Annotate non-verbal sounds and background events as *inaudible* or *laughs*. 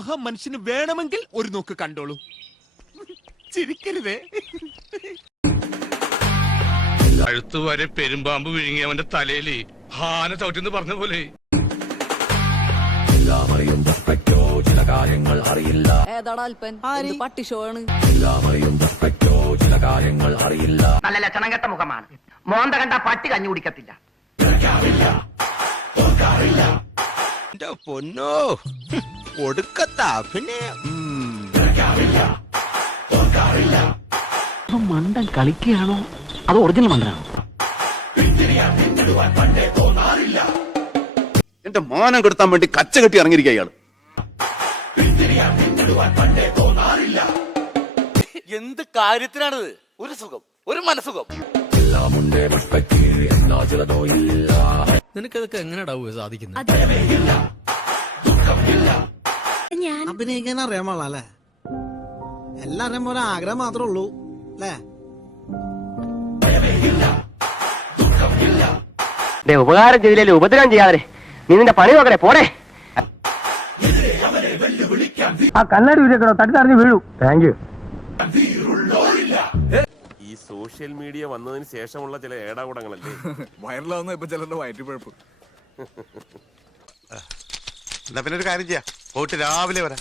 മഹാമനുഷ്യന് വേണമെങ്കിൽ ഒരു നോക്ക് കണ്ടോളൂ. ചിരിക്കരുതേ. കഴുത്ത് വരെ പെരുമ്പാമ്പ് വിഴുങ്ങി അവന്റെ തലയിൽ ഹാന ചവിട്ടിന്ന് പറഞ്ഞ പോലെ. ഏതാടാ അല്പൻ? എന്ത് പട്ടി ഷോ ആണ്? നല്ല ലക്ഷണം കെട്ട മുഖമാണ്. മോന്ത കണ്ട പട്ടി കഞ്ഞു കുടിക്കത്തില്ല. എന്റെ പൊന്നോ. ഒടുക്കത്ത പിന്നെ. മണ്ടൻ കളിക്കുകയാണോ? അത് ഒറിജിനൽ മണ്ടനാണോ? എന്റെ മാനം കെടുത്താൻ വേണ്ടി കച്ച കെട്ടി ഇറങ്ങിയിരിക്കുക ഇയാൾ. എന്ത് കാര്യത്തിനാണിത്? ഒരു സുഖം ഒരു മനസുഖം നിനക്കതൊക്കെ എങ്ങനെയാടാവുക സാധിക്കുന്നത്? അഭിനയിക്കാൻ അറിയാൻ പാടില്ല അല്ലേ? എല്ലാം അറിയാൻ പോലെ ആഗ്രഹം മാത്രമേ ഉള്ളൂ അല്ലേ? ഉപകാരം ചെയ്തില്ലേ ഉപദ്രവം ചെയ്യാതെ. നീ നിന്റെ പണി നോക്കണേ പോടെ. ആ കണ്ണാടി വീഴക്കണോ തട്ടി തറിഞ്ഞ് വീഴൂ. താങ്ക് യു ഈ സോഷ്യൽ മീഡിയ വന്നതിന് ശേഷമുള്ള ചില ഏടാകൂടങ്ങളല്ലേ? *laughs* വയറിലാവുന്ന ഇപ്പൊ ചിലരുടെ വയറ്റിപ്പഴപ്പ് *laughs* എന്നാ പിന്നെ ഒരു കാര്യം ചെയ്യാം. പോയിട്ട് രാവിലെ വരാം.